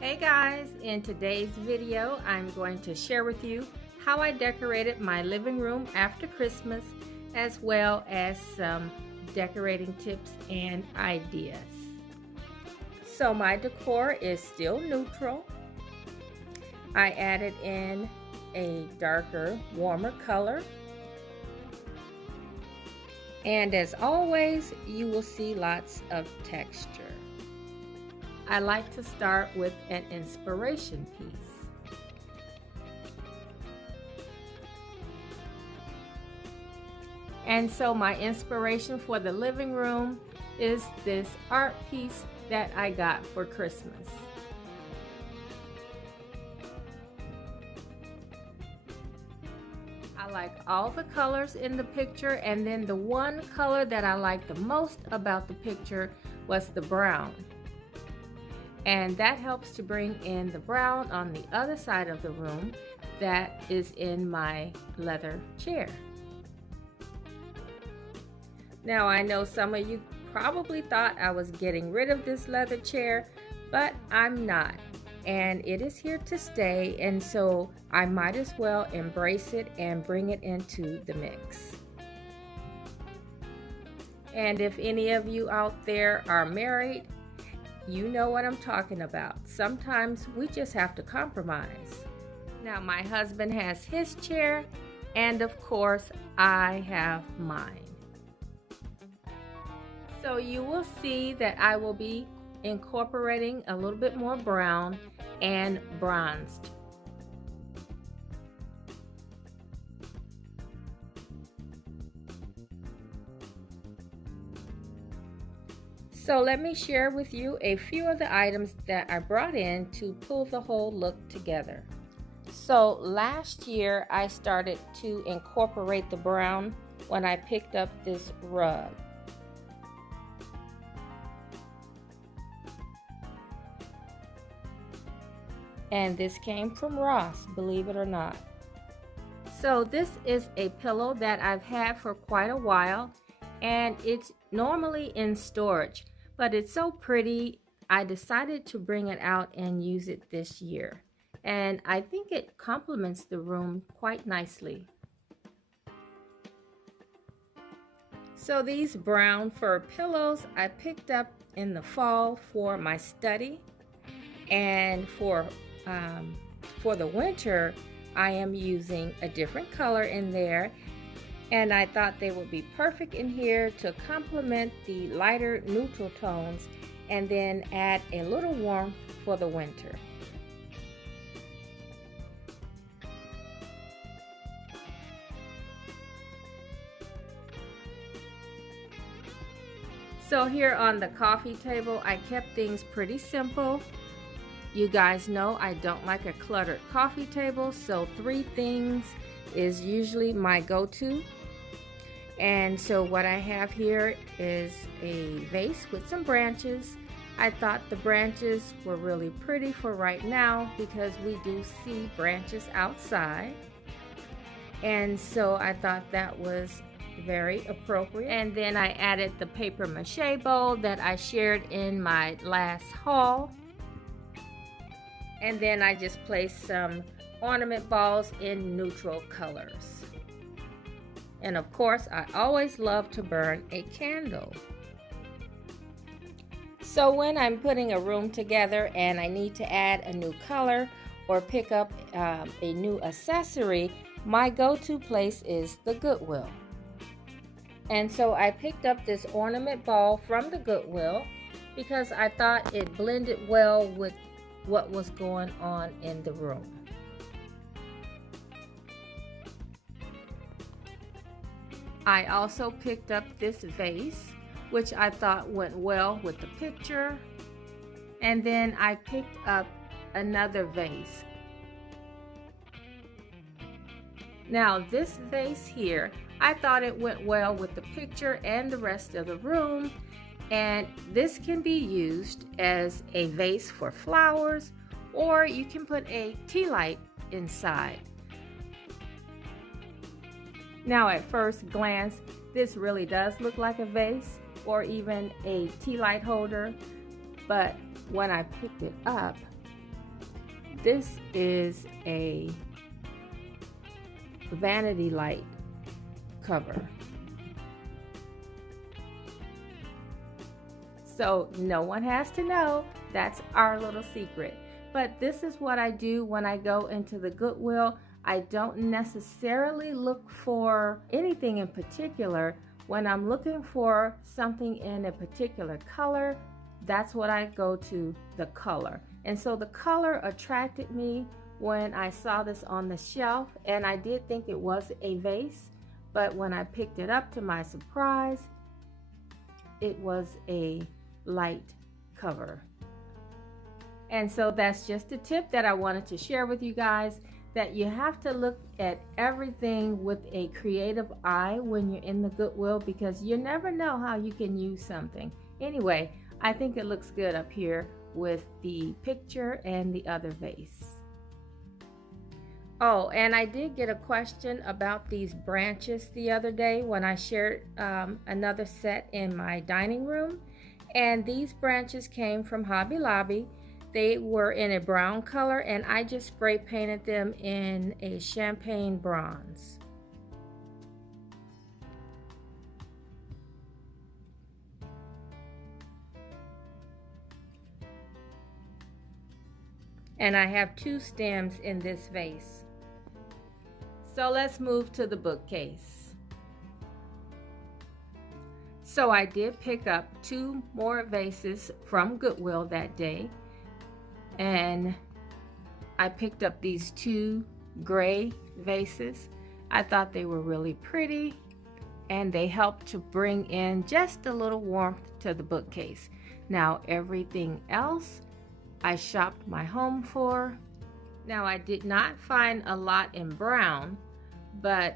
Hey guys, in today's video I'm going to share with you how I decorated my living room after Christmas, as well as some decorating tips and ideas. So my decor is still neutral. I added in a darker, warmer color. And as always, you will see lots of texture. I like to start with an inspiration piece. And so my inspiration for the living room is this art piece that I got for Christmas. I like all the colors in the picture, and then the one color that I liked the most about the picture was the brown. And that helps to bring in the brown on the other side of the room that is in my leather chair. Now I know some of you probably thought I was getting rid of this leather chair, but I'm not. And it is here to stay, and so I might as well embrace it and bring it into the mix. And if any of you out there are married, you know what I'm talking about. Sometimes we just have to compromise. Now my husband has his chair, and of course I have mine. So you will see that I will be incorporating a little bit more brown and bronzed. So let me share with you a few of the items that I brought in to pull the whole look together. So last year I started to incorporate the brown when I picked up this rug. And this came from Ross, believe it or not. So this is a pillow that I've had for quite a while, and it's normally in storage. But it's so pretty, I decided to bring it out and use it this year. And I think it complements the room quite nicely. So these brown fur pillows I picked up in the fall for my study. And for the winter, I am using a different color in there. And I thought they would be perfect in here to complement the lighter neutral tones and then add a little warmth for the winter. So here on the coffee table, I kept things pretty simple. You guys know I don't like a cluttered coffee table, so 3 things is usually my go-to. And so what I have here is a vase with some branches. I thought the branches were really pretty for right now because we do see branches outside. And so I thought that was very appropriate. And then I added the paper mache bowl that I shared in my last haul. And then I just placed some ornament balls in neutral colors. And of course, I always love to burn a candle. So when I'm putting a room together and I need to add a new color or pick up a new accessory, my go-to place is the Goodwill. And so I picked up this ornament ball from the Goodwill because I thought it blended well with what was going on in the room. I also picked up this vase, which I thought went well with the picture. And then I picked up another vase. Now this vase here, I thought it went well with the picture and the rest of the room. And this can be used as a vase for flowers, or you can put a key light inside. Now at first glance, This really does look like a vase or even a tea light holder, but when I picked it up, this is a vanity light cover. So no one has to know. That's our little secret. But this is what I do when I go into the Goodwill. I don't necessarily look for anything in particular. When I'm looking for something in a particular color, that's what I go to, the color. And so the color attracted me when I saw this on the shelf, and I did think it was a vase, but when I picked it up, to my surprise, it was a light cover. And so that's just a tip that I wanted to share with you guys, that you have to look at everything with a creative eye when you're in the Goodwill, because you never know how you can use something. Anyway, I think it looks good up here with the picture and the other vase. Oh, and I did get a question about these branches the other day when I shared another set in my dining room. And these branches came from Hobby Lobby. They were in a brown color, and I just spray painted them in a champagne bronze. And I have 2 stems in this vase. So let's move to the bookcase. So I did pick up 2 more vases from Goodwill that day. And I picked up these 2 gray vases. I thought they were really pretty, and they helped to bring in just a little warmth to the bookcase. Now everything else I shopped my home for. Now I did not find a lot in brown, but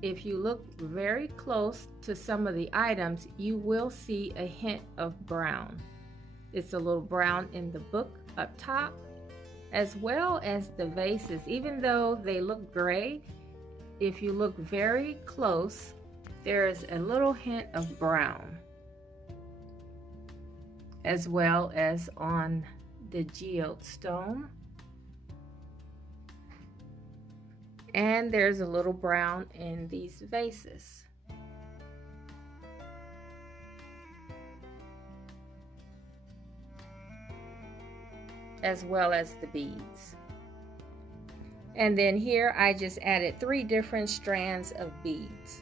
if you look very close to some of the items, you will see a hint of brown. It's a little brown in the book up top, as well as the vases. Even though they look gray, if you look very close, there's a little hint of brown, as well as on the geode stone. And there's a little brown in these vases. As well as the beads. And then here I just added 3 different strands of beads.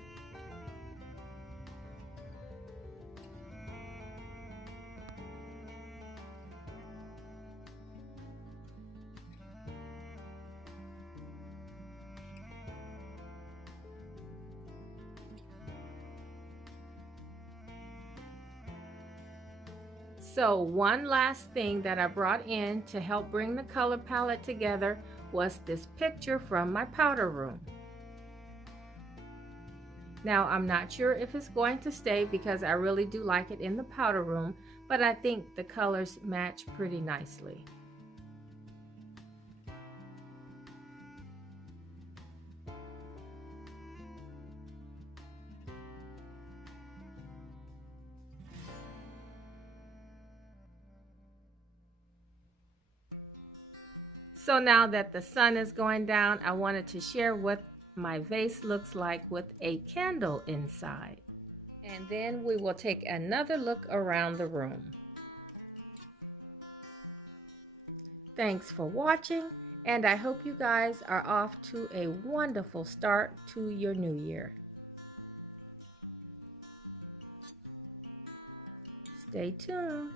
So one last thing that I brought in to help bring the color palette together was this picture from my powder room. Now I'm not sure if it's going to stay because I really do like it in the powder room, but I think the colors match pretty nicely. So now that the sun is going down, I wanted to share what my vase looks like with a candle inside. And then we will take another look around the room. Thanks for watching, and I hope you guys are off to a wonderful start to your new year. Stay tuned.